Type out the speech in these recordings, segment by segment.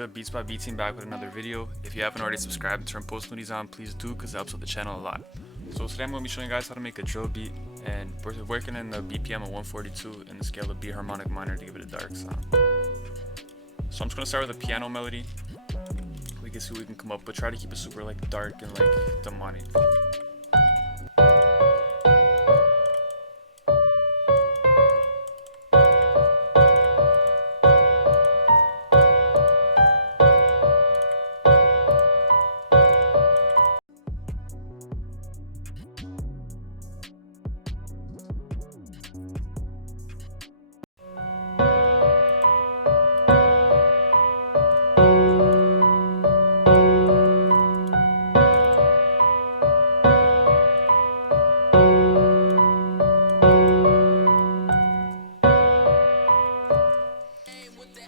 good? Beats by Beat Team back with another video. If you haven't already subscribed and turned post notifications on, please do, because it helps with the channel a lot. So today I'm going to be showing you guys how to make a drill beat, and we're working in the BPM of 142 in the scale of B harmonic minor to give it a dark sound. So I'm just going to start with a piano melody. We can see what we can come up with. Try to keep it super like dark and like demonic.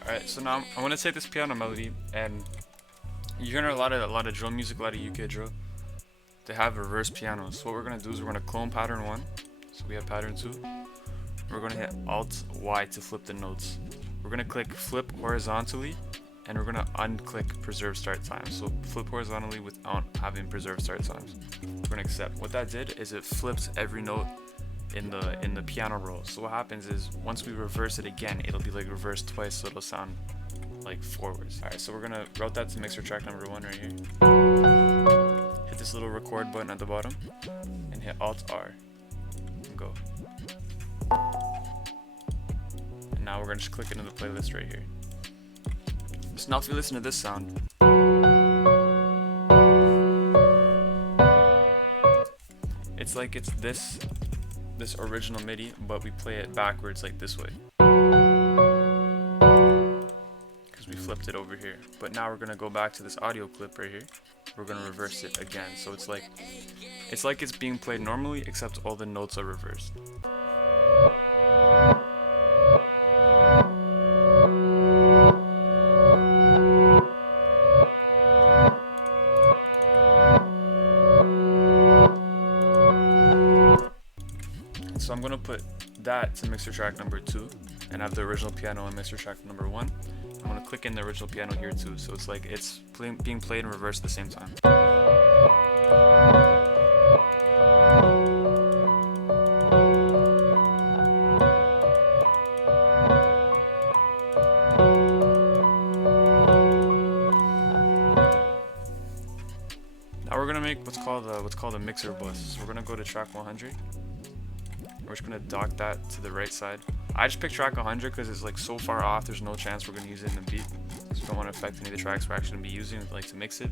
Alright, so now I'm gonna take this piano melody, and you're gonna hear a lot of drill music, a lot of UK drill. They have reverse pianos. So what we're gonna do is we're gonna clone pattern 1. So we have pattern 2. We're gonna hit Alt Y to flip the notes. We're gonna click flip horizontally, and we're gonna unclick preserve start time. So flip horizontally without having preserve start times. We're gonna accept. What that did is it flips every note in the piano roll. So what happens is once we reverse it again, it'll be like reversed twice, so it'll sound like forwards. Alright, so we're gonna route that to mixer track number 1 right here. Hit this little record button at the bottom and hit Alt R and go. And now we're gonna just click it into the playlist right here. So now if you listen to this sound, it's like it's this original MIDI, but we play it backwards like this way, because we flipped it over here. But now we're gonna go back to this audio clip right here. We're gonna reverse it again, so it's like it's being played normally, except all the notes are reversed. So I'm going to put that to mixer track number 2 and have the original piano in mixer track number 1. I'm going to click in the original piano here too, so it's like it's being played in reverse at the same time. Now we're going to make what's called a mixer bus. So we're going to go to track 100. We're just gonna dock that to the right side. I just picked track 100 because it's like so far off, there's no chance we're gonna use it in the beat. So we don't want to affect any of the tracks we're actually gonna be using, like to mix it.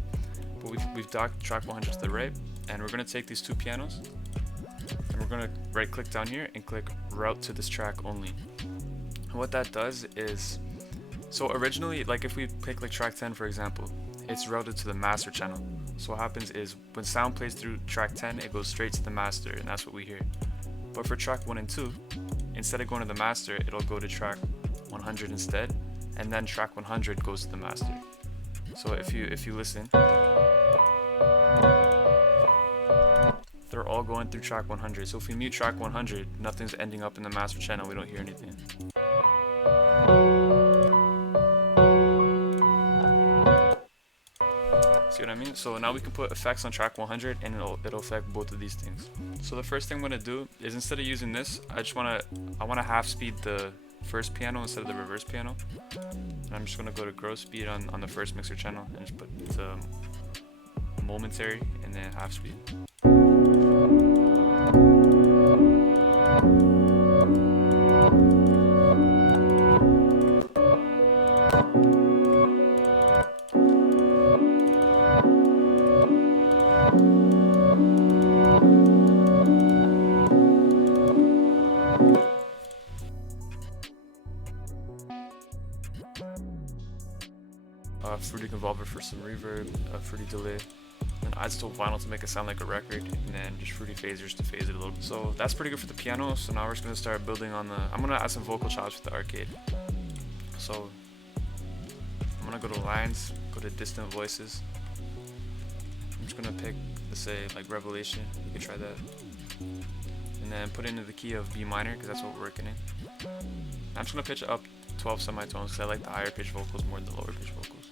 But we've docked track 100 to the right, and we're gonna take these 2 pianos, and we're gonna right click down here and click route to this track only. And what that does is, so originally, like if we pick like track 10 for example, it's routed to the master channel. So what happens is when sound plays through track 10, it goes straight to the master, and that's what we hear. But for track 1 and 2, instead of going to the master, it'll go to track 100 instead, and then track 100 goes to the master. So if you listen, they're all going through track 100. So if we mute track 100, nothing's ending up in the master channel, we don't hear anything. See what I mean? So now we can put effects on track 100, and it'll affect both of these things. So the first thing I'm gonna do is, instead of using this, I wanna half speed the first piano instead of the reverse piano. And I'm just gonna go to gross speed on the first mixer channel and just put momentary and then half speed. Fruity Convolver for some reverb, Fruity Delay, and iZotope Vinyl to make it sound like a record, and then just Fruity Phasers to phase it a little bit. So that's pretty good for the piano. So now we're just going to start building on I'm going to add some vocal chops with the arcade. So I'm going to go to lines, go to distant voices. I'm just going to pick, let's say, like Revelation. You can try that. And then put it into the key of B minor, because that's what we're working in. I'm just going to pitch it up 12 semitones, because I like the higher pitch vocals more than the lower pitch vocals.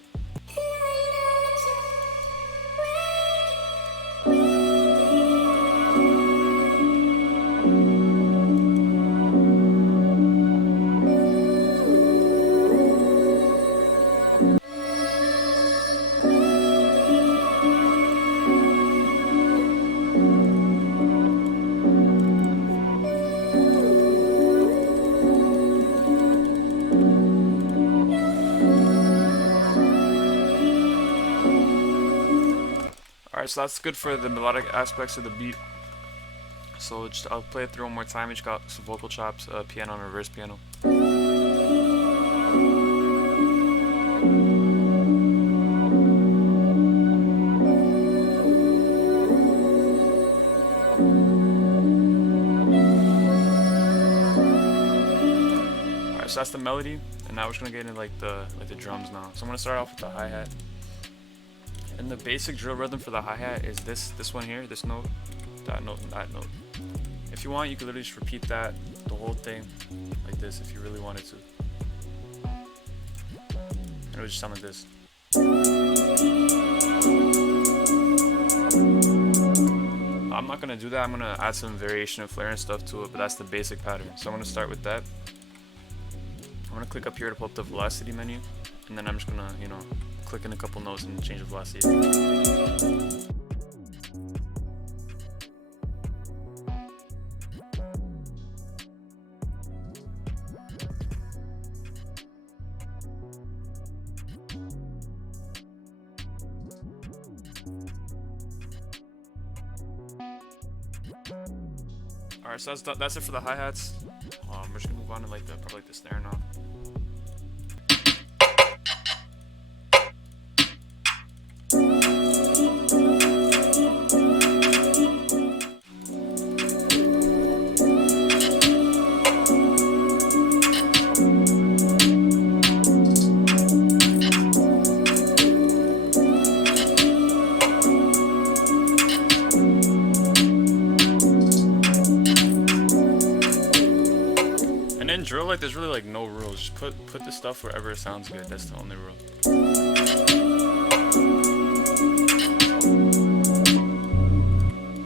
Alright, so that's good for the melodic aspects of the beat. So I'll play it through one more time. Each got some vocal chops, piano and reverse piano. Alright, so that's the melody, and now we're just gonna get into like the drums now. So I'm gonna start off with the hi-hat. And the basic drill rhythm for the hi-hat is this one here, this note, that note, and that note. If you want, you could literally just repeat that, the whole thing, like this, if you really wanted to. And it would just sound like this. I'm not gonna do that, I'm gonna add some variation and flair and stuff to it, but that's the basic pattern. So I'm gonna start with that. I'm gonna click up here to pull up the velocity menu, and then I'm just gonna, you know, click in a couple notes and change the velocity. Alright, so that's it for the hi-hats. We're just gonna move on to like probably like the snare now. And in drill, like, there's really like no rules. Just put the stuff wherever it sounds good. That's the only rule.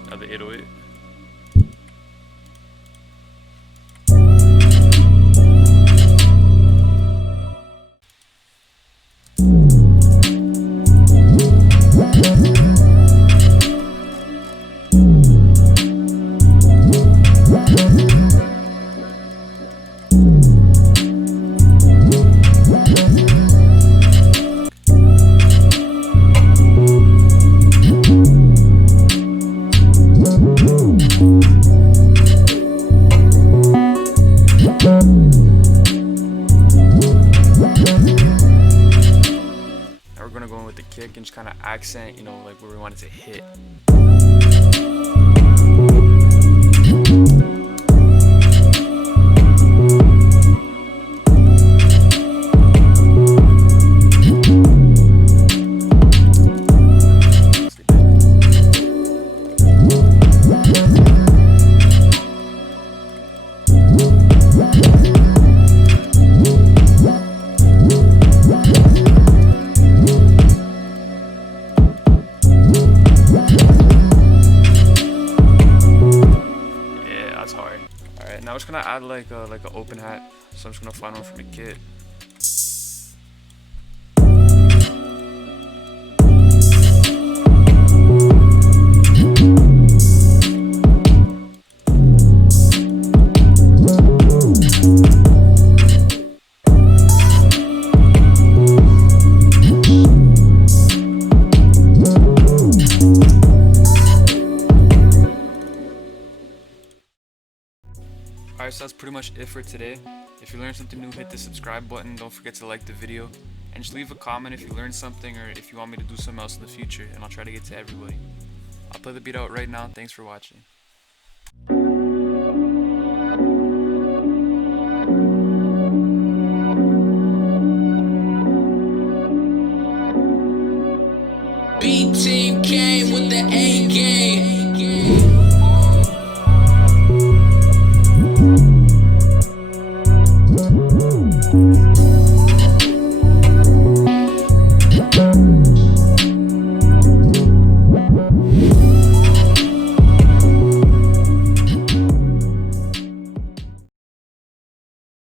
Now the 808. Now we're gonna go in with the kick and just kind of accent, you know, like where we want it to hit. Alright, now we're just gonna add like an open hat. So I'm just gonna find one from a kit. Alright, so that's pretty much it for today. If you learned something new, hit the subscribe button. Don't forget to like the video. And just leave a comment if you learned something or if you want me to do something else in the future, and I'll try to get to everybody. I'll play the beat out right now. Thanks for watching. B team came with the A game.